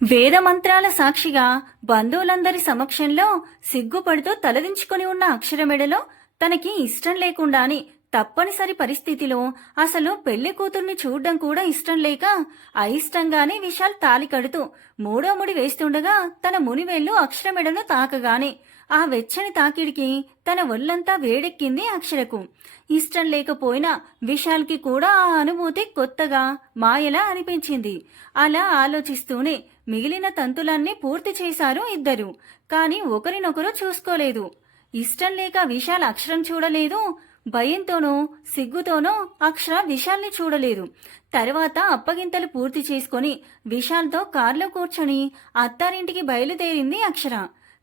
వేదమంత్రాల సాక్షిగా బంధువులందరి సమక్షంలో సిగ్గుపడుతూ తలదించుకొని ఉన్న అక్షర మెడలో తనకి ఇష్టం లేకుండాని తప్పనిసరి పరిస్థితిలో అసలు పెళ్లి కూతుర్ని చూడ్డం కూడా ఇష్టం లేక అయిష్టంగానే విశాల్ తాలి కడుతూ మూడో ముడి వేస్తుండగా తన మునివేళ్లు అక్షర మెడను తాకగానే ఆ వెచ్చని తాకిడికి తన ఒళ్ళంతా వేడెక్కింది అక్షరకు. ఇష్టం లేకపోయినా విశాల్కి కూడా ఆ అనుభూతి కొత్తగా మాయలా అనిపించింది. అలా ఆలోచిస్తూనే మిగిలిన తంతులన్నీ పూర్తి చేశారు ఇద్దరు. కాని ఒకరినొకరు చూసుకోలేదు. ఇష్టం లేక విశాల్ అక్షరం చూడలేదు, భయంతోనో సిగ్గుతోనో అక్షర విశాల్ని చూడలేదు. తర్వాత అప్పగింతలు పూర్తి చేసుకుని విశాల్తో కార్లో కూర్చొని అత్తారింటికి బయలుదేరింది అక్షర.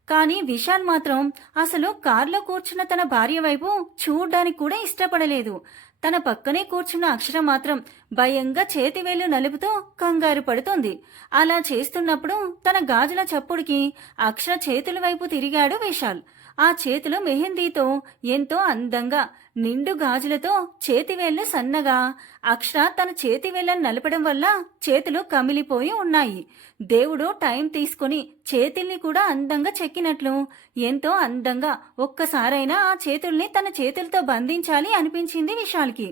కాని విశాల్ మాత్రం అసలు కార్లో కూర్చున్న తన భార్య వైపు చూడ్డానికి కూడా ఇష్టపడలేదు. తన పక్కనే కూర్చున్న అక్షర మాత్రం భయంగా చేతివేళ్లు నలుపుతూ కంగారు పడుతోంది. అలా చేస్తున్నప్పుడు తన గాజుల చప్పుడికి అక్షర చేతుల వైపు తిరిగాడు విశాల్. ఆ చేతులు మెహందీతో ఎంతో అందంగా నిండు గాజులతో చేతివేళ్లు సన్నగా. అక్షర తన చేతివేళ్లను నలపడం వల్ల చేతులు కమిలిపోయి ఉన్నాయి. దేవుడు టైం తీసుకుని చేతుల్ని కూడా అందంగా చెక్కినట్లు ఎంతో అందంగా ఒక్కసారైనా ఆ చేతుల్ని తన చేతులతో బంధించాలి అనిపించింది విశాల్కి.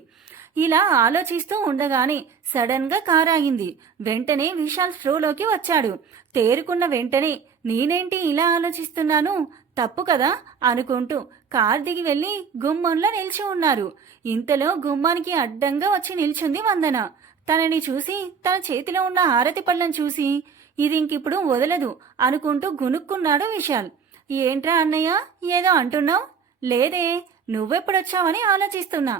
ఇలా ఆలోచిస్తూ ఉండగానే సడన్ గా కారాగింది. వెంటనే విశాల్ స్ట్రోలోకి వచ్చాడు. తేరుకున్న వెంటనే నేనేంటి ఇలా ఆలోచిస్తున్నాను, తప్పు కదా అనుకుంటూ కార్ దిగి వెళ్లి గుమ్మంలో నిల్చి ఉన్నారు. ఇంతలో గుమ్మానికి అడ్డంగా వచ్చి నిల్చుంది వందన. తనని చూసి తన చేతిలో ఉన్న హారతి పళ్ళను చూసి ఇది ఇంకిప్పుడు వదలదు అనుకుంటూ గునుక్కున్నాడు విశాల్. ఏంట్రా అన్నయ్య ఏదో అంటున్నావు? లేదే, నువ్వెప్పుడొచ్చావని ఆలోచిస్తున్నా.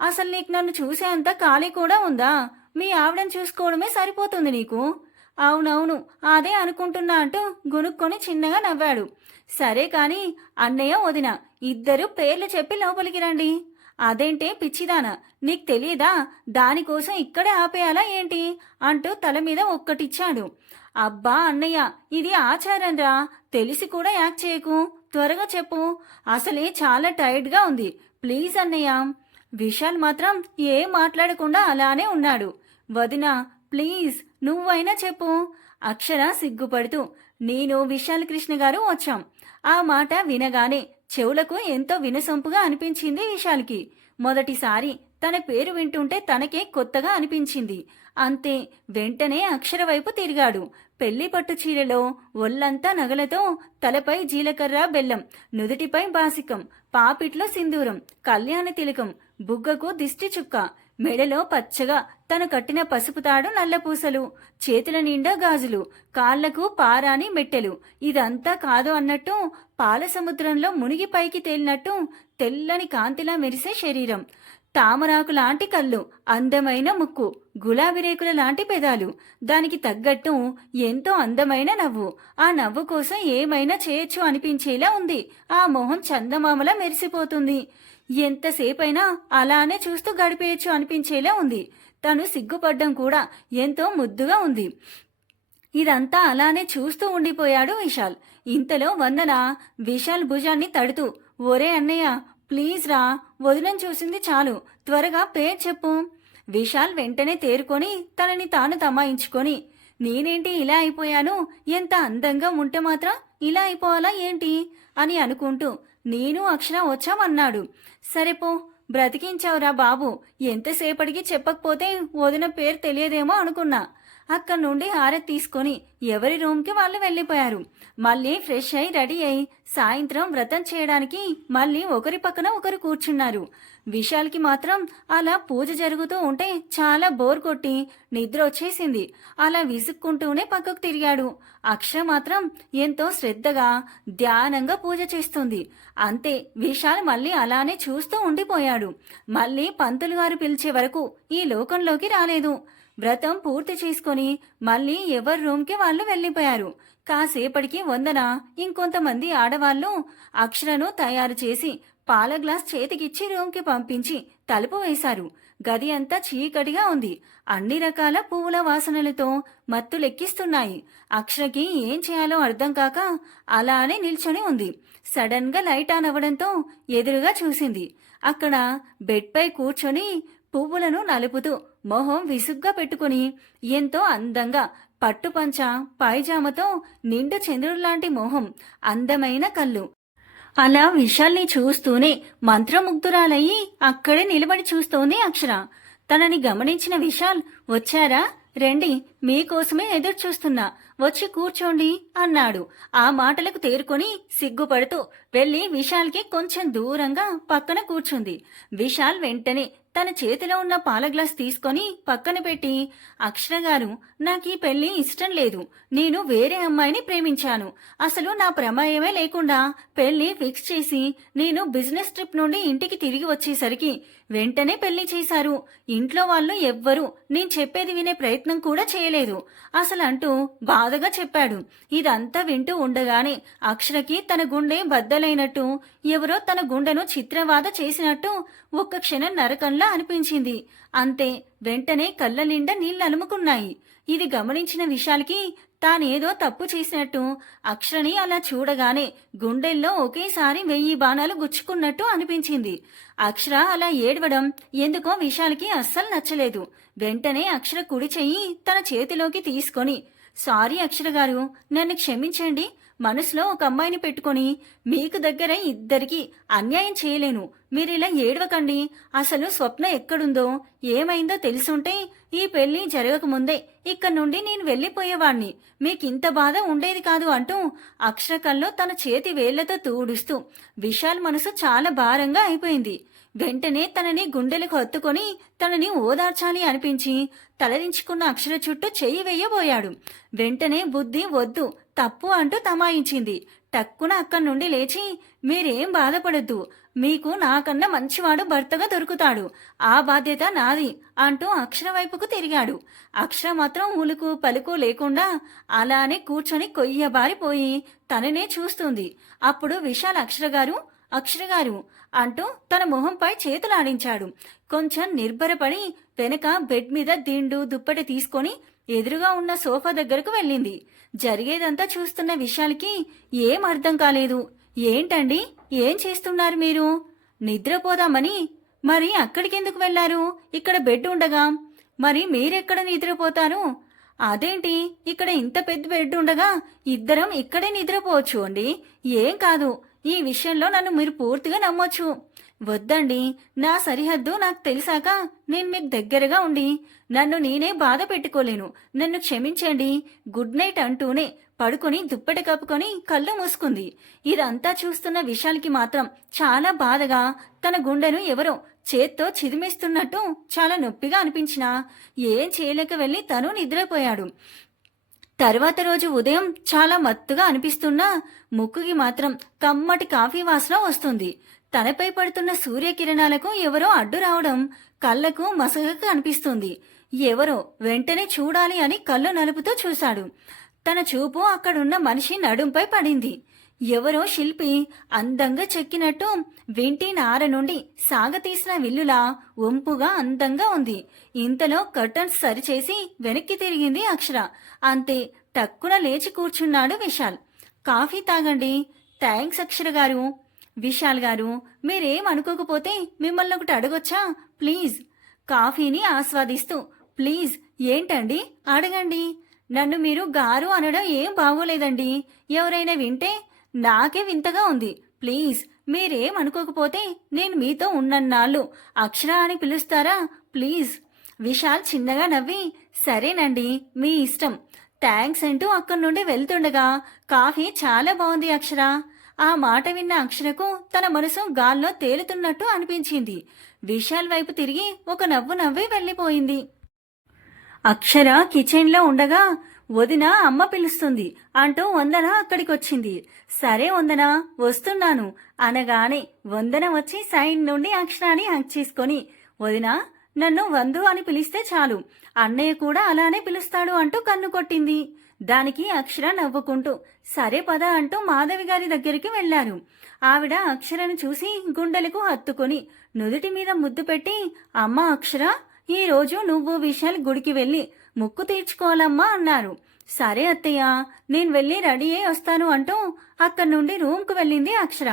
అసలు నీకు నన్ను చూసేంత ఖాళీ కూడా ఉందా? మీ ఆవిడని చూసుకోవడమే సరిపోతుంది నీకు. అవునవును అదే అనుకుంటున్నా అంటూ గునుక్కొని చిన్నగా నవ్వాడు. సరే కాని అన్నయ్య వదిన ఇద్దరు పేర్లు చెప్పి లోపలికి రండి. అదేంటే పిచ్చిదానా, నీకు తెలియదా దానికోసం ఇక్కడే ఆపేయాలా ఏంటి అంటూ తల మీద ఒక్కటిచ్చాడు. అబ్బా అన్నయ్య ఇది ఆచారంరా, తెలిసి కూడా యాక్ట్ చేయకు, త్వరగా చెప్పు, అసలే చాలా టైర్డ్గా ఉంది, ప్లీజ్ అన్నయ్య. విశాల్ మాత్రం ఏం మాట్లాడకుండా అలానే ఉన్నాడు. వదినా ప్లీజ్ నువ్వైనా చెప్పు. అక్షర సిగ్గుపడుతూ నేను విశాల్ కృష్ణ గారు వచ్చాం. ఆ మాట వినగానే చెవులకు ఎంతో వినసొంపుగా అనిపించింది విశాల్కి. మొదటిసారి తన పేరు వింటుంటే తనకే కొత్తగా అనిపించింది. అంతే, వెంటనే అక్షర వైపు తిరిగాడు. పెళ్లి పట్టు చీరలో ఒళ్లంతా నగలతో, తలపై జీలకర్ర బెల్లం, నుదుటిపై బాసికం, పాపిట్లో సింధూరం, కళ్యాణ తిలకం, బుగ్గకు దిష్టి చుక్క, మెడలో పచ్చగా తను కట్టిన పసుపు తాడు నల్లపూసలు, చేతుల నిండా గాజులు, కాళ్లకు పారాని మెట్టెలు. ఇదంతా కాదు అన్నట్టు పాల సముద్రంలో మునిగి పైకి తేలినట్టు తెల్లని కాంతిలా మెరిసే శరీరం, తామరాకు లాంటి కళ్ళు, అందమైన ముక్కు, గులాబీ రేకుల లాంటి పెదాలు, దానికి తగ్గట్టు ఎంతో అందమైన నవ్వు. ఆ నవ్వు కోసం ఏమైనా చేయొచ్చు అనిపించేలా ఉంది. ఆ మొహం చందమామలా మెరిసిపోతుంది. ఎంతసేపైనా అలానే చూస్తూ గడిపేయచ్చు అనిపించేలా ఉంది. తను సిగ్గుపడ్డం కూడా ఎంతో ముద్దుగా ఉంది. ఇదంతా అలానే చూస్తూ ఉండిపోయాడు విశాల్. ఇంతలో వందన విశాల్ భుజాన్ని తడుతూ, ఒరే అన్నయ్య ప్లీజ్ రా, వదినం చూసింది చాలు, త్వరగా పేరు చెప్పు. విశాల్ వెంటనే తేరుకొని తనని తాను తమాయించుకొని, నేనేంటి ఇలా అయిపోయాను, ఎంత అందంగా ఉంటే మాత్రం ఇలా అయిపోవాలా ఏంటి అని అనుకుంటూ నేను అక్షర వచ్చామన్నాడు. సరేపో, బ్రతికించావురా బాబు, ఎంతసేపటికి చెప్పకపోతే వదిన పేరు తెలియదేమో అనుకున్నా. అక్కడి నుండి హారతి తీసుకొని ఎవరి రూమ్కి వాళ్ళు వెళ్ళిపోయారు. మళ్ళీ ఫ్రెష్ అయి రెడీ అయి సాయంత్రం వ్రతం చేయడానికి మళ్ళీ ఒకరి పక్కన ఒకరు కూర్చున్నారు. విశాల్కి మాత్రం అలా పూజ జరుగుతూ ఉంటే చాలా బోర్ కొట్టి నిద్ర వచ్చేసింది. అలా విసుక్కుంటూనే పక్కకు తిరిగాడు. అక్షర మాత్రం ఎంతో శ్రద్ధగా ధ్యానంగా పూజ చేస్తుంది. అంతే, విశాల్ మళ్ళీ అలానే చూస్తూ ఉండిపోయాడు. మళ్ళీ పంతులు గారు పిలిచే వరకు ఈ లోకంలోకి రాలేదు. వ్రతం పూర్తి చేసుకుని మళ్ళీ ఎవరి రూమ్కి వాళ్ళు వెళ్ళిపోయారు. కాసేపటికి వందన ఇంకొంతమంది ఆడవాళ్లు అక్షరను తయారు చేసి పాల గ్లాస్ చేతికిచ్చి రూమ్కి పంపించి తలుపు వేశారు. గది అంతా చీకటిగా ఉంది. అన్ని రకాల పువ్వుల వాసనలతో మత్తులెక్కిస్తున్నాయి. అక్షరకి ఏం చేయాలో అర్థం కాక అలానే నిల్చొని ఉంది. సడన్ గా లైట్ ఆన్ అవ్వడంతో ఎదురుగా చూసింది. అక్కడ బెడ్ పై కూర్చొని పువ్వులను నలుపుతూ మొహం విసుగ్గా పెట్టుకుని ఎంతో అందంగా పట్టుపంచ, పైజామతో నిండు చంద్రుడిలాంటి మొహం, అందమైన కళ్ళు. అలా విశాల్ని చూస్తూనే మంత్రముగ్ధురాలయ్యి అక్కడే నిలబడి చూస్తోంది అక్షర. తనని గమనించిన విశాల్, వచ్చారా, రండి, మీకోసమే ఎదురు చూస్తున్నా, వచ్చి కూర్చోండి అన్నాడు. ఆ మాటలకు తేరుకొని సిగ్గుపడుతూ వెళ్లి విశాల్కి కొంచెం దూరంగా పక్కన కూర్చుంది. విశాల్ వెంటనే తన చేతిలో ఉన్న పాల గ్లాస్ తీసుకొని పక్కన పెట్టి, అక్షర గారు, నాకీ పెళ్లి ఇష్టం లేదు. నేను వేరే అమ్మాయిని ప్రేమించాను. అసలు నా ప్రమేయమే లేకుండా పెళ్లి ఫిక్స్ చేసి నేను బిజినెస్ ట్రిప్ నుండి ఇంటికి తిరిగి వచ్చేసరికి వెంటనే పెళ్లి చేశారు. ఇంట్లో వాళ్ళు ఎవ్వరూ నేను చెప్పేది వినే ప్రయత్నం కూడా చేయలేదు అసలు అంటూ బాధగా చెప్పాడు. ఇదంతా వింటూ ఉండగానే అక్షరకి తన గుండె బద్దలైనట్టు, ఎవరో తన గుండెను చిత్రవాద చేసినట్టు ఒక్క క్షణం నరకంలా అనిపించింది. అంతే, వెంటనే కళ్ళ నిండా నీళ్లు అలుముకున్నాయి. ఇది గమనించిన విశాల్కి తానేదో తప్పు చేసినట్టు, అక్షరని అలా చూడగానే గుండెల్లో ఒకేసారి 1000 బాణాలు గుచ్చుకున్నట్టు అనిపించింది. అక్షర అలా ఏడవడం ఎందుకో విశాల్కి అస్సలు నచ్చలేదు. వెంటనే అక్షర కుడి చెయ్యి తన చేతిలోకి తీసుకొని, సారీ అక్షర గారు, నన్ను క్షమించండి. మనసులో ఒక అమ్మాయిని పెట్టుకొని మీకు దగ్గర ఇద్దరికి అన్యాయం చేయలేను. మీరిలా ఏడవకండి. అసలు స్వప్న ఎక్కడుందో ఏమైందో తెలుసుంటే ఈ పెళ్లి జరగకముందే ఇక్కడి నుండి నేను వెళ్లిపోయేవాణ్ణి. మీకింత బాధ ఉండేది కాదు అంటూ అక్షర కల్లో తన చేతి వేళ్లతో తూడుస్తూ విశాల్ మనసు చాలా భారంగా అయిపోయింది. వెంటనే తనని గుండెలకు హత్తుకొని తనని ఓదార్చాలి అనిపించి తలదించుకున్న అక్షర చుట్టూ చెయ్యి వెయ్యబోయాడు. వెంటనే బుద్ధి వద్దు, తప్పు అంటూ తమాయించింది. టక్కున అక్కడి నుండి లేచి, మీరేం బాధపడద్దు, మీకు నాకన్నా మంచివాడు భర్తగా దొరుకుతాడు, ఆ బాధ్యత నాది అంటూ అక్షర వైపుకు తిరిగాడు. అక్షర మాత్రం ఉలుకు పలుకు లేకుండా అలానే కూర్చొని కొయ్యబారిపోయి తననే చూస్తుంది. అప్పుడు విశాల్ అక్షర గారు అంటూ తన మొహంపై చేతులాడించాడు. కొంచెం నిర్భరపడి వెనక బెడ్ మీద దిండు దుప్పటి తీసుకొని ఎదురుగా ఉన్న సోఫా దగ్గరకు వెళ్ళింది. జరిగేదంతా చూస్తున్న విశాల్కి ఏం అర్థం కాలేదు. ఏంటండి, ఏం చేస్తున్నారు మీరు? నిద్రపోదామని. మరి అక్కడికెందుకు వెళ్లారు? ఇక్కడ బెడ్ ఉండగా. మరి మీరెక్కడ నిద్రపోతారు? అదేంటి, ఇక్కడ ఇంత పెద్ద బెడ్ ఉండగా ఇద్దరం ఇక్కడే నిద్రపోవచ్చు అండి. ఏం కాదు, ఈ విషయంలో నన్ను మీరు పూర్తిగా నమ్మొచ్చు. వద్దండి, నా సరిహద్దు నాకు తెలిసాక నేను మీకు దగ్గరగా ఉండి నన్ను నేనే బాధ పెట్టుకోలేను. నన్ను క్షమించండి, గుడ్ నైట్ అంటూనే పడుకొని దుప్పటి కప్పుకొని కళ్ళు మూసుకుంది. ఇదంతా చూస్తున్న విశాల్కి మాత్రం చాలా బాధగా, తన గుండెను ఎవరో చేత్తో చిదిమేస్తున్నట్టు చాలా నొప్పిగా అనిపించినా ఏం చేయలేక వెళ్ళి తను నిద్రపోయాడు. తర్వాత రోజు ఉదయం చాలా మత్తుగా అనిపిస్తున్నా ముక్కుకి మాత్రం కమ్మటి కాఫీ వాసన వస్తుంది. తనపై పడుతున్న సూర్యకిరణాలకు ఎవరో అడ్డు రావడం కళ్ళకు మసగగా అనిపిస్తుంది. ఎవరో వెంటనే చూడాలి అని కళ్ళు నలుపుతూ చూశాడు. తన చూపు అక్కడున్న మనిషి నడుంపై పడింది. ఎవరో శిల్పి అందంగా చెక్కినట్టు వింటి నార నుండి సాగతీసిన విల్లులా ఒంపుగా అందంగా ఉంది. ఇంతలో కర్టన్స్ సరిచేసి వెనక్కి తిరిగింది అక్షర. అంతే, టక్కున లేచి కూర్చున్నాడు విశాల్. కాఫీ తాగండి. థ్యాంక్స్ అక్షర గారు. విశాల్ గారు, మీరేం అనుకోకపోతే మిమ్మల్ని ఒకటి అడగొచ్చా? ప్లీజ్. కాఫీని ఆస్వాదిస్తూ, ప్లీజ్ ఏంటండి, అడగండి. నన్ను మీరు గారు అనడం ఏం బాగోలేదండి. ఎవరైనా వింటే నాకే వింతగా ఉంది. ప్లీజ్, మీరేం అనుకోకపోతే నేను మీతో ఉన్నన్నాళ్ళు అక్షర అని పిలుస్తారా? ప్లీజ్. విశాల్ చిన్నగా నవ్వి, సరేనండి, మీ ఇష్టం, థ్యాంక్స్ అంటూ అక్కడి నుండి వెళ్తుండగా, కాఫీ చాలా బాగుంది అక్షర. ఆ మాట విన్న అక్షరకు తన మనసు గాల్లో తేలుతున్నట్టు అనిపించింది. విశాల్ వైపు తిరిగి ఒక నవ్వు నవ్వి వెళ్ళిపోయింది. అక్షర కిచెన్లో ఉండగా, వదిన అమ్మ పిలుస్తుంది అంటూ వందన అక్కడికొచ్చింది. సరే వందన, వస్తున్నాను అనగానే వందన వచ్చి సైడ్ నుండి అక్షరాన్ని హక్ చేసుకొని, వదిన, నన్ను వందు అని పిలిస్తే చాలు, అన్నయ్య కూడా అలానే పిలుస్తాడు అంటూ కన్ను కొట్టింది. దానికి అక్షర నవ్వుకుంటూ సరే పద అంటూ మాధవి గారి దగ్గరికి వెళ్లారు. ఆవిడ అక్షరను చూసి గుండెలకు హత్తుకొని నుదుటి మీద ముద్దు పెట్టి, అమ్మా అక్షర, ఈరోజు నువ్వు విశాల్ గుడికి వెళ్ళి ముక్కు తీర్చుకోవాలమ్మా అన్నారు. సరే అత్తయ్య, నేను వెళ్ళి రెడీ అయి వస్తాను అంటూ అక్కడి నుండి రూమ్కు వెళ్ళింది అక్షర.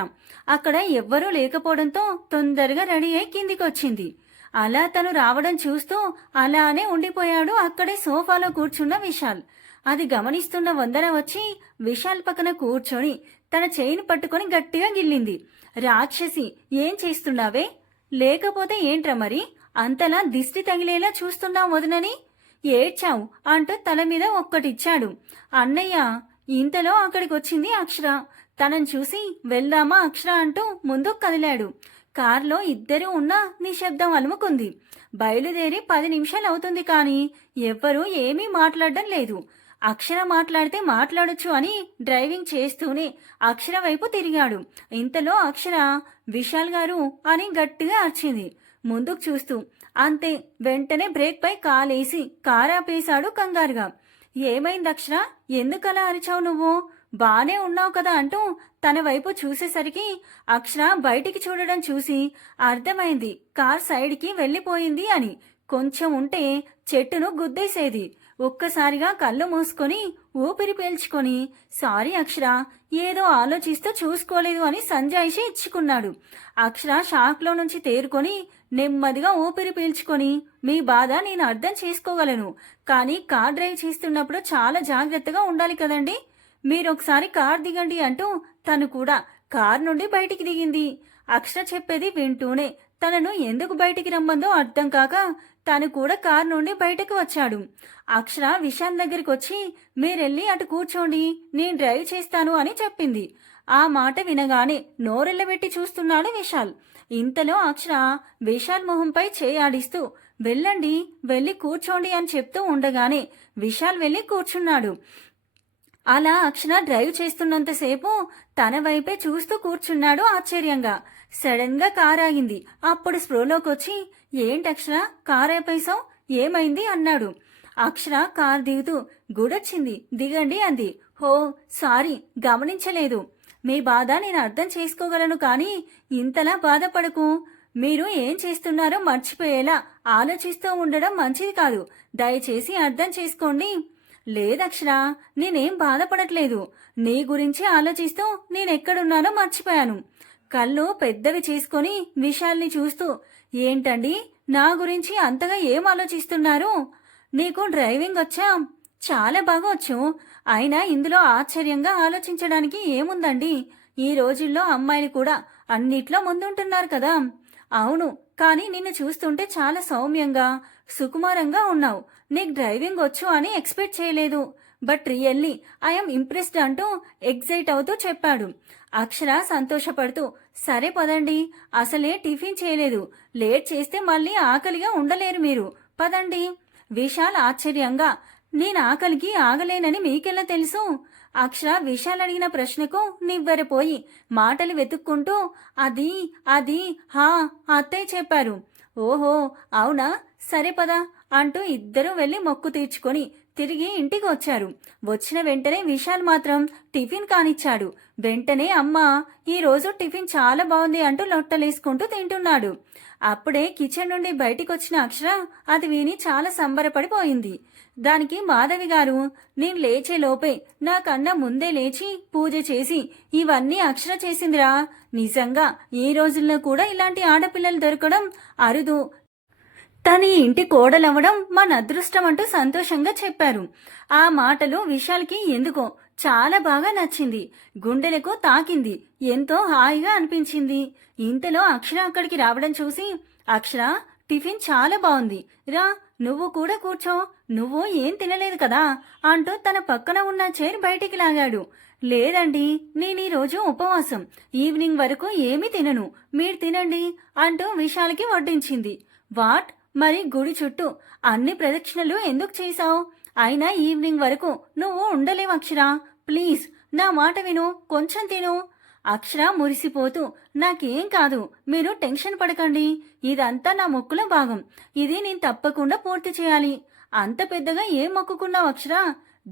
అక్కడ ఎవ్వరూ లేకపోవడంతో తొందరగా రెడీ అయి కిందికి వచ్చింది. అలా తను రావడం చూస్తూ అలానే ఉండిపోయాడు అక్కడే సోఫాలో కూర్చున్న విశాల్. అది గమనిస్తున్న వందన వచ్చి విశాల్ పక్కన కూర్చొని తన చేయిని పట్టుకొని గట్టిగా గిల్లింది. రాక్షసి, ఏం చేస్తున్నావే? లేకపోతే ఏంట్రా మరి అంతలా దిష్టి తగిలేలా చూస్తున్నావు వదనని? ఏడ్చావు అంటూ తల మీద ఒక్కటిచ్చాడు. అన్నయ్య, ఇంతలో అక్కడికొచ్చింది అక్షర. తనని చూసి వెళ్దామా అక్షర అంటూ ముందుకు కదిలాడు. కారులో ఇద్దరూ ఉన్న నిశ్శబ్దం అలుముకుంది. బయలుదేరి 10 నిమిషాలు అవుతుంది కానీ ఎవ్వరూ ఏమీ మాట్లాడడం లేదు. అక్షర మాట్లాడితే మాట్లాడొచ్చు అని డ్రైవింగ్ చేస్తూనే అక్షర వైపు తిరిగాడు. ఇంతలో అక్షర విశాల్ గారు అని గట్టిగా అరిచింది ముందుకు చూస్తూ. అంతే, వెంటనే బ్రేక్ పై కాలేసి కారాపేశాడు కంగారుగా. ఏమైంది అక్షర, ఎందుకలా అరిచావు నువ్వు? బానే ఉన్నావు కదా అంటూ తన వైపు చూసేసరికి అక్షర బయటికి చూడడం చూసి అర్థమైంది కార్ సైడ్కి వెళ్ళిపోయింది అని. కొంచెం ఉంటే చెట్టును గుద్దేసేది. ఒక్కసారిగా కళ్ళు మూసుకొని ఊపిరి పీల్చుకొని సారీ అక్షర, ఏదో ఆలోచిస్తూ చూసుకోలేదు అని సంజాయిషి ఇచ్చుకున్నాడు. అక్షర షాక్లో నుంచి తేరుకొని నెమ్మదిగా ఊపిరి పీల్చుకొని, మీ బాధ నేను అర్థం చేసుకోగలను, కానీ కార్ డ్రైవ్ చేస్తున్నప్పుడు చాలా జాగ్రత్తగా ఉండాలి కదండి, మీరొకసారి కార్ దిగండి అంటూ తను కూడా కార్ నుండి బయటికి దిగింది. అక్షర చెప్పేది వింటూనే తనను ఎందుకు బయటికి రమ్మందో అర్థం కాక తను కూడా కార్ నుండి బయటకు వచ్చాడు. అక్షర విశాల్ దగ్గరికి వచ్చి మీరెళ్ళి అటు కూర్చోండి, నేను డ్రైవ్ చేస్తాను అని చెప్పింది. ఆ మాట వినగానే నోరెళ్ళబెట్టి చూస్తున్నాడు విశాల్. ఇంతలో అక్షర విశాల్ మొహంపై చేయాడిస్తూ వెళ్ళండి, వెళ్ళి కూర్చోండి అని చెప్తూ ఉండగానే విశాల్ వెళ్ళి కూర్చున్నాడు. అలా అక్షర డ్రైవ్ చేస్తున్నంతసేపు తన వైపే చూస్తూ కూర్చున్నాడు ఆశ్చర్యంగా. సడన్ గా కార్ ఆగింది. అప్పుడు స్ప్రోలోకి వచ్చి ఏంటక్షర కార్ ఆపేశావు, ఏమైంది అన్నాడు. అక్షర కార్ దిగుతూ గుడొచ్చింది, దిగండి అంది. హో సారీ, గమనించలేదు. మీ బాధ నేను అర్థం చేసుకోగలను, కానీ ఇంతలా బాధపడకు. మీరు ఏం చేస్తున్నారో మర్చిపోయేలా ఆలోచిస్తూ ఉండడం మంచిది కాదు, దయచేసి అర్థం చేసుకోండి. లేదక్షరా, నేనేం బాధపడట్లేదు. నీ గురించి ఆలోచిస్తూ నేనెక్కడున్నానో మర్చిపోయాను. కళ్ళు పెద్దవి చేసుకొని విశాల్ని చూస్తూ ఏంటండి నా గురించి అంతగా ఏం ఆలోచిస్తున్నారు? నీకు డ్రైవింగ్ వచ్చా? చాలా బాగా వచ్చు. అయినా ఇందులో ఆశ్చర్యంగా ఆలోచించడానికి ఏముందండి? ఈ రోజుల్లో అమ్మాయిలు కూడా అన్నిట్లో ముందుంటున్నారు కదా. అవును, కానీ నిన్ను చూస్తుంటే చాలా సౌమ్యంగా సుకుమారంగా ఉన్నావు. నీకు డ్రైవింగ్ వచ్చు అని ఎక్స్పెక్ట్ చేయలేదు. బట్ రియల్లీ ఐఎమ్ ఇంప్రెస్డ్ అంటూ ఎగ్జైట్ అవుతూ చెప్పాడు. అక్షర సంతోషపడుతూ సరే పదండి, అసలే టిఫిన్ చేయలేదు, లేట్ చేస్తే మళ్ళీ ఆకలిగా ఉండలేరు మీరు, పదండి. విశాల్ ఆశ్చర్యంగా నేను ఆకలికి ఆగలేనని మీకెలా తెలుసు? అక్షర విశాల్ అడిగిన ప్రశ్నకు నివ్వెరపోయి మాటలు వెతుక్కుంటూ అది అది హా అత్తయ్య చెప్పారు. ఓహో అవునా, సరే పద అంటూ ఇద్దరూ వెళ్లి మొక్కు తీర్చుకొని తిరిగి ఇంటికి వచ్చారు. వచ్చిన వెంటనే విశాల్ మాత్రం టిఫిన్ కానిచ్చాడు. వెంటనే అమ్మ ఈరోజు టిఫిన్ చాలా బాగుంది అంటూ లొట్టలేసుకుంటూ తింటున్నాడు. అప్పుడే కిచెన్ నుండి బయటికొచ్చిన అక్షర అది విని చాలా సంబరపడిపోయింది. దానికి మాధవి గారు నేను లేచే లోపే నాకన్నా ముందే లేచి పూజ చేసి ఇవన్నీ అక్షర చేసిందిరా. నిజంగా ఈ రోజుల్లో కూడా ఇలాంటి ఆడపిల్లలు దొరకడం అరుదు. తన ఇంటి కోడలవ్వడం మన అదృష్టం అంటూ సంతోషంగా చెప్పారు. ఆ మాటలు విశాల్కి ఎందుకో చాలా బాగా నచ్చింది. గుండెలకు తాకింది. ఎంతో హాయిగా అనిపించింది. ఇంతలో అక్షర అక్కడికి రావడం చూసి అక్షర టిఫిన్ చాలా బాగుంది, రా నువ్వు కూడా కూర్చో, నువ్వు ఏం తినలేదు కదా అంటూ తన పక్కన ఉన్న చైర్ బయటికి లాగాడు. లేదండి, నేనీరోజు ఉపవాసం, ఈవినింగ్ వరకు ఏమీ తినను, మీరు తినండి అంటూ విశాల్కి వడ్డించింది. వాట్, మరి గుడి చుట్టూ అన్ని ప్రదక్షిణలు ఎందుకు చేశావు? అయినా ఈవినింగ్ వరకు నువ్వు ఉండలేవు అక్షర, ప్లీజ్ నా మాట విను, కొంచెం తిను. అక్షర మురిసిపోతూ నాకేం కాదు, మీరు టెన్షన్ పడకండి, ఇదంతా నా మొక్కుల భాగం, ఇది నేను తప్పకుండా పూర్తి చేయాలి. అంత పెద్దగా ఏం మొక్కుకున్నావు అక్షర?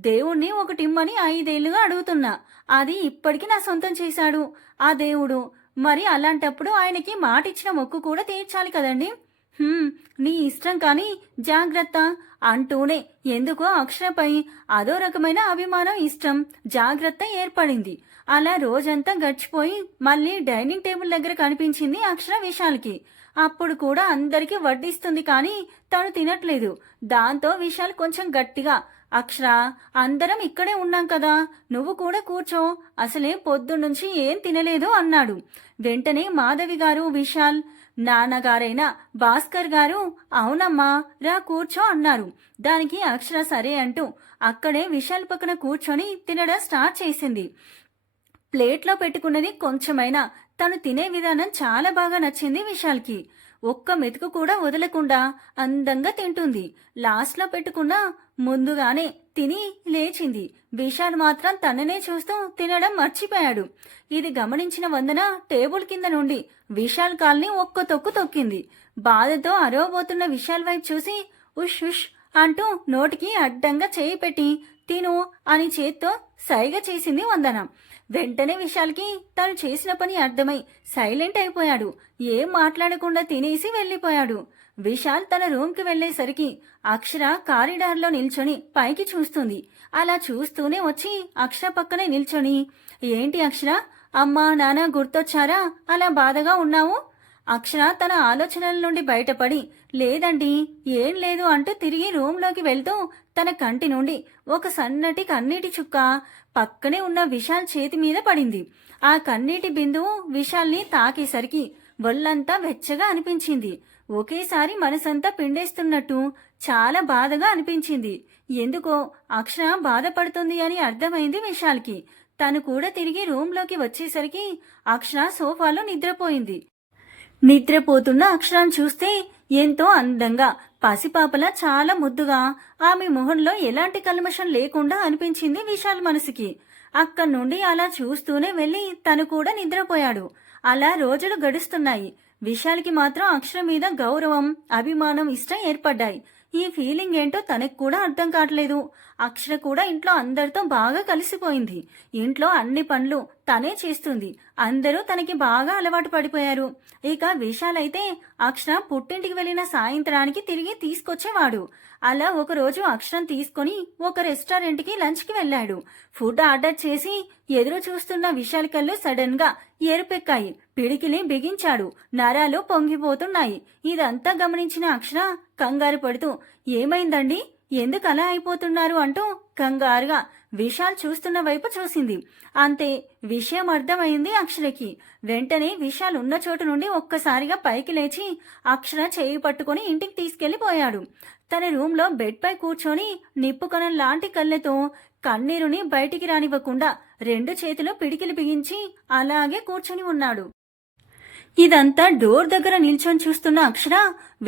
దేవుణ్ణి ఒకటిమ్మని 5 ఏళ్లుగా అడుగుతున్నా, అది ఇప్పటికి నా సొంతం చేశాడు ఆ దేవుడు. మరి అలాంటప్పుడు ఆయనకి మాట ఇచ్చిన మొక్కు కూడా తీర్చాలి కదండి. నీ ఇష్టం కానీ జాగ్రత్త అంటూనే ఎందుకో అక్షరపై అదో రకమైన అభిమానం, ఇష్టం, జాగ్రత్త ఏర్పడింది. అలా రోజంతా గడిచిపోయి మళ్ళీ డైనింగ్ టేబుల్ దగ్గర కనిపించింది అక్షర విశాల్కి. అప్పుడు కూడా అందరికీ వడ్డిస్తుంది కానీ తను తినట్లేదు. దాంతో విశాల్ కొంచెం గట్టిగా అక్షర, అందరం ఇక్కడే ఉన్నాం కదా, నువ్వు కూడా కూర్చో, అసలే పొద్దున్నుంచి ఏం తినలేదు అన్నాడు. వెంటనే మాధవి గారు, విశాల్, నాన్నగారైన భాస్కర్ గారు అవునమ్మా రా కూర్చో అన్నారు. దానికి అక్షర సరే అంటూ అక్కడే విశాల్ పక్కన కూర్చొని తినడం స్టార్ట్ చేసింది. ప్లేట్లో పెట్టుకున్నది కొంచెమైనా తను తినే విధానం చాలా బాగా నచ్చింది విశాల్కి. ఒక్క మెతుకు కూడా వదలకుండా అందంగా తింటుంది. లాస్ట్లో పెట్టుకున్న ముందుగానే తిని లేచింది. విశాల్ మాత్రం తననే చూస్తూ తినడం మర్చిపోయాడు. ఇది గమనించిన వందన టేబుల్ కింద నుండి విశాల్ కాల్ని ఒక్క తొక్కు తొక్కింది. బాధతో అరవబోతున్న విశాల్ వైపు చూసి ఉష్ ఉష్ అంటూ నోటికి అడ్డంగా చేయి పెట్టి తిను అని చేత్తో సైగ చేసింది వందన. వెంటనే విశాల్కి తను చేసిన పని అర్థమై సైలెంట్ అయిపోయాడు. ఏం మాట్లాడకుండా తినేసి వెళ్ళిపోయాడు. విశాల్ తన రూమ్కి వెళ్లేసరికి అక్షర కారిడార్లో నిల్చొని పైకి చూస్తుంది. అలా చూస్తూనే వచ్చి అక్షర పక్కనే నిల్చొని, ఏంటి అక్షర, అమ్మా నాన్న గుర్తొచ్చారా, అలా బాధగా ఉన్నావు? అక్షర తన ఆలోచనల నుండి బయటపడి లేదండి ఏం లేదు అంటూ తిరిగి రూంలోకి వెళ్తూ తన కంటి నుండి ఒక సన్నటి కన్నీటి చుక్క పక్కనే ఉన్న విశాల్ చేతి మీద పడింది. ఆ కన్నీటి బిందువు విశాల్ని తాకేసరికి ఒళ్ళంతా వెచ్చగా అనిపించింది. ఒకేసారి మనసంతా పిండేస్తున్నట్టు చాలా బాధగా అనిపించింది. ఎందుకో అక్షర బాధపడుతుంది అని అర్థమైంది విశాల్కి. తను కూడా తిరిగి రూంలోకి వచ్చేసరికి అక్షర సోఫాలో నిద్రపోయింది. నిద్రపోతున్న అక్షరాన్ని చూస్తే ఎంతో అందంగా పసిపాపలా చాలా ముద్దుగా ఆమె మొహంలో ఎలాంటి కల్మషం లేకుండా అనిపించింది విశాల్ మనసుకి. అక్కడి నుండి అలా చూస్తూనే వెళ్ళి తను కూడా నిద్రపోయాడు. అలా రోజులు గడుస్తున్నాయి. విశాల్కి మాత్రం అక్షర మీద గౌరవం, అభిమానం, ఇష్టం ఏర్పడ్డాయి. ఈ ఫీలింగ్ ఏంటో తనకు కూడా అర్థం కావట్లేదు. అక్షర కూడా ఇంట్లో అందరితో బాగా కలిసిపోయింది. ఇంట్లో అన్ని పనులు తనే చేస్తుంది. అందరూ తనకి బాగా అలవాటు పడిపోయారు. ఇక విశాల్ అయితే అక్షర పుట్టింటికి వెళ్లిన సాయంత్రానికి తిరిగి తీసుకొచ్చేవాడు. అలా ఒకరోజు అక్షరం తీసుకుని ఒక రెస్టారెంట్కి లంచ్కి వెళ్ళాడు. ఫుడ్ ఆర్డర్ చేసి ఎదురు చూస్తున్న విశాల్ కళ్ళు సడన్ గా ఎరుపెక్కాయి. పిడికిలి బిగించాడు. నరాలు పొంగిపోతున్నాయి. ఇదంతా గమనించిన అక్షర కంగారు పడుతూ ఏమైందండి, ఎందుకు అలా అయిపోతున్నారు అంటూ కంగారుగా విశాల్ చూస్తున్న వైపు చూసింది. అంతే, విషయం అర్థమైంది అక్షరకి. వెంటనే విశాల్ ఉన్న చోటు నుండి ఒక్కసారిగా పైకి లేచి అక్షర చేయి పట్టుకుని ఇంటికి తీసుకెళ్లిపోయాడు. తన రూంలో బెడ్ పై కూర్చొని నిప్పుకొనం లాంటి కళ్ళతో కన్నీరుని బయటికి రానివ్వకుండా 2 చేతులు పిడికిలి బిగించి అలాగే కూర్చొని ఉన్నాడు. ఇదంతా డోర్ దగ్గర నిల్చొని చూస్తున్న అక్షర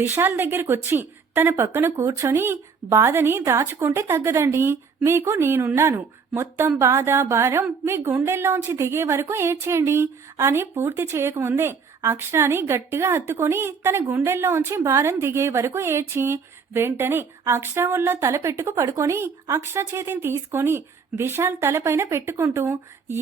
విశాల్ దగ్గరకొచ్చి తన పక్కన కూర్చొని బాధని దాచుకుంటే తగ్గదండి, మీకు నేనున్నాను, మొత్తం బాధ భారం మీ గుండెల్లోంచి దిగే వరకు ఏడ్చేయండి అని పూర్తి చేయకముందే అక్షరాని గట్టిగా హత్తుకొని తన గుండెల్లోంచి భారం దిగే వరకు ఏడ్చి వెంటనే అక్షర ఒళ్ళో తల పెట్టుకు పడుకొని అక్షర చేతిని తీసుకొని విశాల్ తలపైన పెట్టుకుంటూ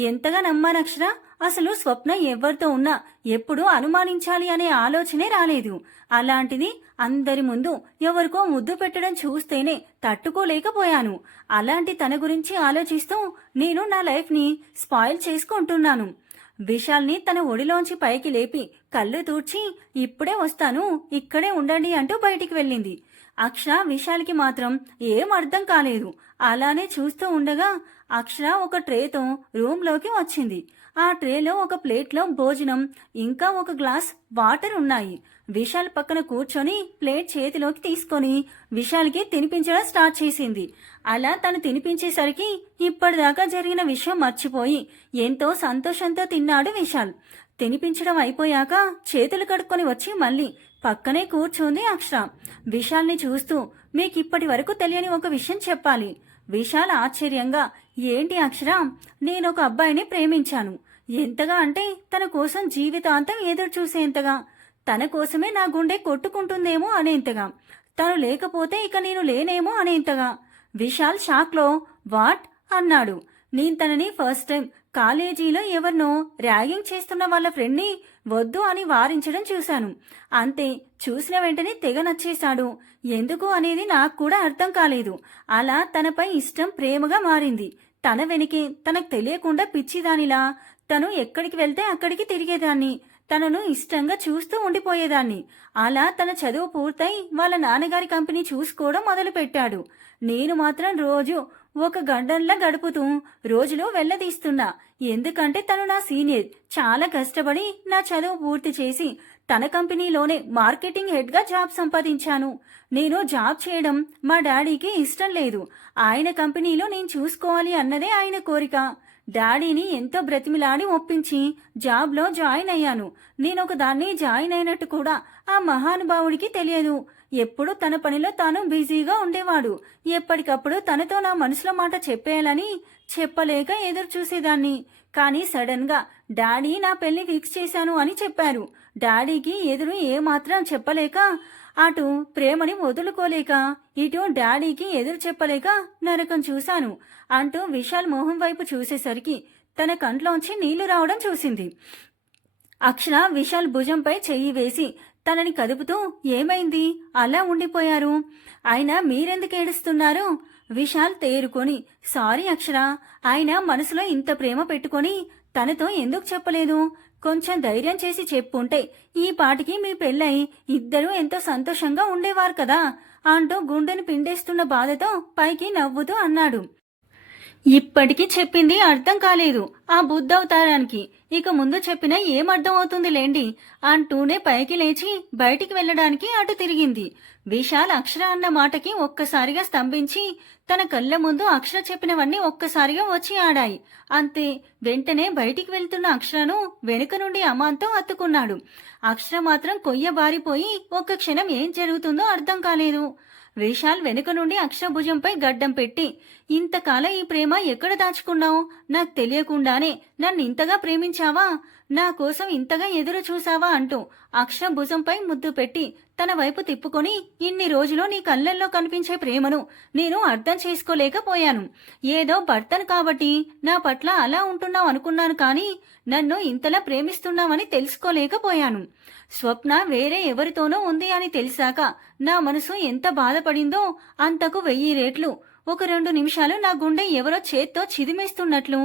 ఎంతగా నమ్మాను అక్షర, అసలు స్వప్న ఎవరితో ఉన్నా ఎప్పుడూ అనుమానించాలి అనే ఆలోచనే రాలేదు. అలాంటిది అందరి ముందు ఎవరికో ముద్దు పెట్టడం చూస్తేనే తట్టుకోలేకపోయాను. అలాంటి తన గురించి ఆలోచిస్తూ నేను నా లైఫ్ని స్పాయిల్ చేసుకుంటున్నాను. విశాల్ని తన ఒడిలోంచి పైకి లేపి కళ్ళు తూడ్చి ఇప్పుడే వస్తాను, ఇక్కడే ఉండండి అంటూ బయటికి వెళ్ళింది. అక్షర విశాల్కి మాత్రం ఏం అర్థం కాలేదు. అలానే చూస్తూ ఉండగా అక్షర ఒక ట్రేతో రూంలోకి వచ్చింది. ఆ ట్రేలో ఒక ప్లేట్లో భోజనం ఇంకా ఒక గ్లాస్ వాటర్ ఉన్నాయి. విశాల్ పక్కన కూర్చొని ప్లేట్ చేతిలోకి తీసుకొని విశాల్కి తినిపించడం స్టార్ట్ చేసింది. అలా తను తినిపించేసరికి ఇప్పటిదాకా జరిగిన విషయం మర్చిపోయి ఎంతో సంతోషంతో తిన్నాడు విశాల్. తినిపించడం అయిపోయాక చేతులు కడుక్కొని వచ్చి మళ్ళీ పక్కనే కూర్చుంది అక్షర. విశాల్ని చూస్తూ మీకిప్పటి వరకు తెలియని ఒక విషయం చెప్పాలి. విశాల్ ఆశ్చర్యంగా ఏంటి అక్షర, నేనొక అబ్బాయిని ప్రేమించాను. ఎంతగా అంటే తన కోసం జీవితాంతం ఎదురు చూసేంతగా, తన కోసమే నా గుండె కొట్టుకుంటుందేమో అనేంతగా, తను లేకపోతే ఇక నేను లేనేమో అనేంతగా. విశాల్ షాక్లో వాట్ అన్నాడు. నేను తనని ఫస్ట్ టైం కాలేజీలో ఎవరినో ర్యాగింగ్ చేస్తున్న వాళ్ళ ఫ్రెండ్ని వద్దు అని వారించడం చూశాను. అంతే, చూసిన వెంటనే తెగ నచ్చేశాడు. ఎందుకు అనేది నాకు కూడా అర్థం కాలేదు. అలా తనపై ఇష్టం ప్రేమగా మారింది. తన వెనకే తనకు తెలియకుండా పిచ్చిదానిలా తను ఎక్కడికి వెళ్తే అక్కడికి తిరిగేదాన్ని. తనను ఇష్టంగా చూస్తూ ఉండిపోయేదాన్ని. అలా తన చదువు పూర్తయి వాళ్ళ నాన్నగారి కంపెనీ చూసుకోవడం మొదలుపెట్టాడు. నేను మాత్రం రోజు ఒక గంటల్లా గడుపుతూ రోజులు వెళ్ళదీస్తున్నా. ఎందుకంటే తను నా సీనియర్. చాలా కష్టపడి నా చదువు పూర్తి చేసి తన కంపెనీలోనే మార్కెటింగ్ హెడ్గా జాబ్ సంపాదించాను. నేను జాబ్ చేయడం మా డాడీకి ఇష్టం లేదు. ఆయన కంపెనీలో నేను చూసుకోవాలి అన్నదే ఆయన కోరిక. డాడీని ఎంతో బ్రతిమిలాడి ఒప్పించి జాబ్లో జాయిన్ అయ్యాను. నేనొక దాన్ని జాయిన్ అయినట్టు కూడా ఆ మహానుభావుడికి తెలియదు. ఎప్పుడు తన పనిలో తాను బిజీగా ఉండేవాడు. ఎప్పటికప్పుడు తనతో నా మనసులో మాట చెప్పేయాలని చెప్పలేక ఎదురు చూసేదాన్ని. కానీ సడన్ గా డాడీ నా పెళ్లి ఫిక్స్ చేశాను అని చెప్పారు. డాడీకి ఎదురు ఏమాత్రం చెప్పలేక, అటు ప్రేమని వదులుకోలేక, ఇటు డాడీకి ఎదురు చెప్పలేక నరకం చూశాను అంటూ విశాల్ మొహం వైపు చూసేసరికి తన కంట్లోంచి నీళ్లు రావడం చూసింది. అక్షర విశాల్ భుజంపై చెయ్యి వేసి తనని కదుపుతూ, ఏమైంది అలా ఉండిపోయారు? ఆయన మీరెందుకు ఏడుస్తున్నారు? విశాల్ తేరుకొని, సారీ అక్షర, ఆయన మనసులో ఇంత ప్రేమ పెట్టుకొని తనతో ఎందుకు చెప్పలేదు? కొంచెం ధైర్యం చేసి చెప్పుంటే ఈ పాటికి మీ పెళ్ళై ఇద్దరూ ఎంతో సంతోషంగా ఉండేవారు కదా అంటూ గుండెని పిండేస్తున్న బాధతో పైకి నవ్వుతూ అన్నాడు. ఇప్పటికీ చెప్పింది అర్థం కాలేదు ఆ బుద్ధవతారానికి. ఇక ముందు చెప్పినా ఏమర్థం అవుతుంది లేండి అంటూనే పైకి లేచి బయటికి వెళ్లడానికి అటు తిరిగింది. విశాల్ అక్షర అన్న మాటకి ఒక్కసారిగా స్తంభించి తన కళ్ళ ముందు అక్షర చెప్పినవన్నీ ఒక్కసారిగా వచ్చి ఆడాయి. అంతే. వెంటనే బయటికి వెళ్తున్న అక్షరను వెనుక నుండి అమాంతో హత్తుకున్నాడు. అక్షర మాత్రం కొయ్య బారిపోయి ఒక్క క్షణం ఏం జరుగుతుందో అర్థం కాలేదు. విశాల్ వెనుక నుండి అక్షర భుజంపై గడ్డం పెట్టి, ఇంతకాలం ఈ ప్రేమ ఎక్కడ దాచుకున్నావు? నాకు తెలియకుండానే నన్ను ఇంతగా ప్రేమించావా? నా కోసం ఇంతగా ఎదురు చూసావా అంటూ అక్షర భుజంపై ముద్దు పెట్టి తన వైపు తిప్పుకొని, ఇన్ని రోజులు నీ కళ్ళల్లో కనిపించే ప్రేమను నేను అర్థం చేసుకోలేకపోయాను. ఏదో భర్తను కాబట్టి నా పట్ల అలా ఉంటున్నావు అనుకున్నాను, కానీ నన్ను ఇంతలా ప్రేమిస్తున్నావని తెలుసుకోలేకపోయాను. స్వప్న వేరే ఎవరితోనో ఉంది అని తెలిసాక నా మనసు ఎంత బాధపడిందో అంతకు 1000 రెట్లు. ఒక 2 నిమిషాలు నా గుండె ఎవరో చేత్తో చిదిమేస్తున్నట్లు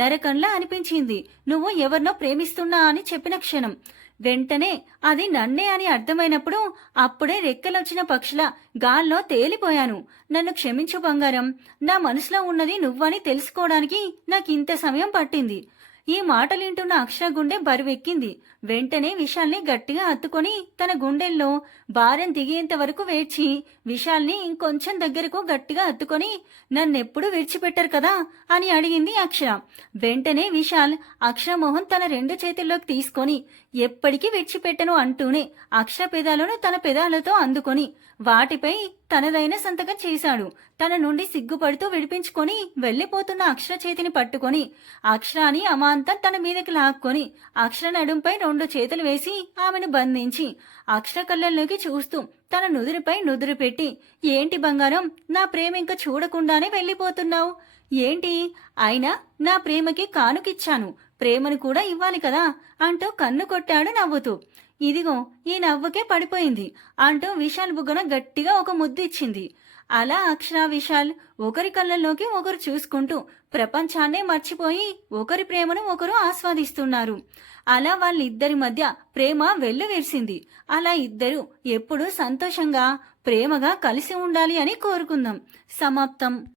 నరకంలా అనిపించింది నువ్వు ఎవరినో ప్రేమిస్తున్నా అని చెప్పిన క్షణం. వెంటనే అది నన్నే అని అర్థమైనప్పుడు అప్పుడే రెక్కలొచ్చిన పక్షుల గాల్లో తేలిపోయాను. నన్ను క్షమించు బంగారం. నా మనసులో ఉన్నది నువ్వని తెలుసుకోవడానికి నాకింత సమయం పట్టింది. ఈ మాటలింటున్న అక్షర గుండె బరువెక్కింది. వెంటనే విశాల్ని గట్టిగా హత్తుకొని తన గుండెల్లో భారం దిగేంత వరకు వేడ్చి విశాల్ని ఇంకొంచెం దగ్గరకు గట్టిగా హత్తుకొని, నన్నెప్పుడు విడిచిపెట్టారు కదా అని అడిగింది అక్షర. వెంటనే విశాల్ అక్షర మొహం తన 2 చేతుల్లోకి తీసుకొని, ఎప్పటికీ విడిచిపెట్టను అంటూనే అక్షర పెదాలను తన పెదాలతో అందుకొని వాటిపై తనదైన సంతకం చేశాడు. తన నుండి సిగ్గుపడుతూ విడిపించుకొని వెళ్లిపోతున్న అక్షర చేతిని పట్టుకొని అక్షరాని అమాంతం తన మీదకి లాక్కొని అక్షర నడుంపై 2 చేతులు వేసి ఆమెను బంధించి అక్షర కళ్ళల్లోకి చూస్తూ తన నుదురుపై నుదురు పెట్టి, ఏంటి బంగారం, నా ప్రేమ ఇంకా చూడకుండానే వెళ్ళిపోతున్నావు ఏంటి? అయినా నా ప్రేమకి కానుకిచ్చాను, ప్రేమను కూడా ఇవ్వాలి కదా అంటూ కన్ను కొట్టాడు నవ్వుతూ. ఇదిగో ఈ నవ్వుకే పడిపోయింది అంటూ విశాల్ బుగ్గన గట్టిగా ఒక ముద్దు ఇచ్చింది. అలా అక్షర విశాల్ ఒకరి కళ్ళల్లోకి ఒకరు చూసుకుంటూ ప్రపంచాన్నే మర్చిపోయి ఒకరి ప్రేమను ఒకరు ఆస్వాదిస్తున్నారు. అలా వాళ్ళిద్దరి మధ్య ప్రేమ వెల్లువిరిసింది. అలా ఇద్దరు ఎప్పుడూ సంతోషంగా ప్రేమగా కలిసి ఉండాలి అని కోరుకుందాం. సమాప్తం.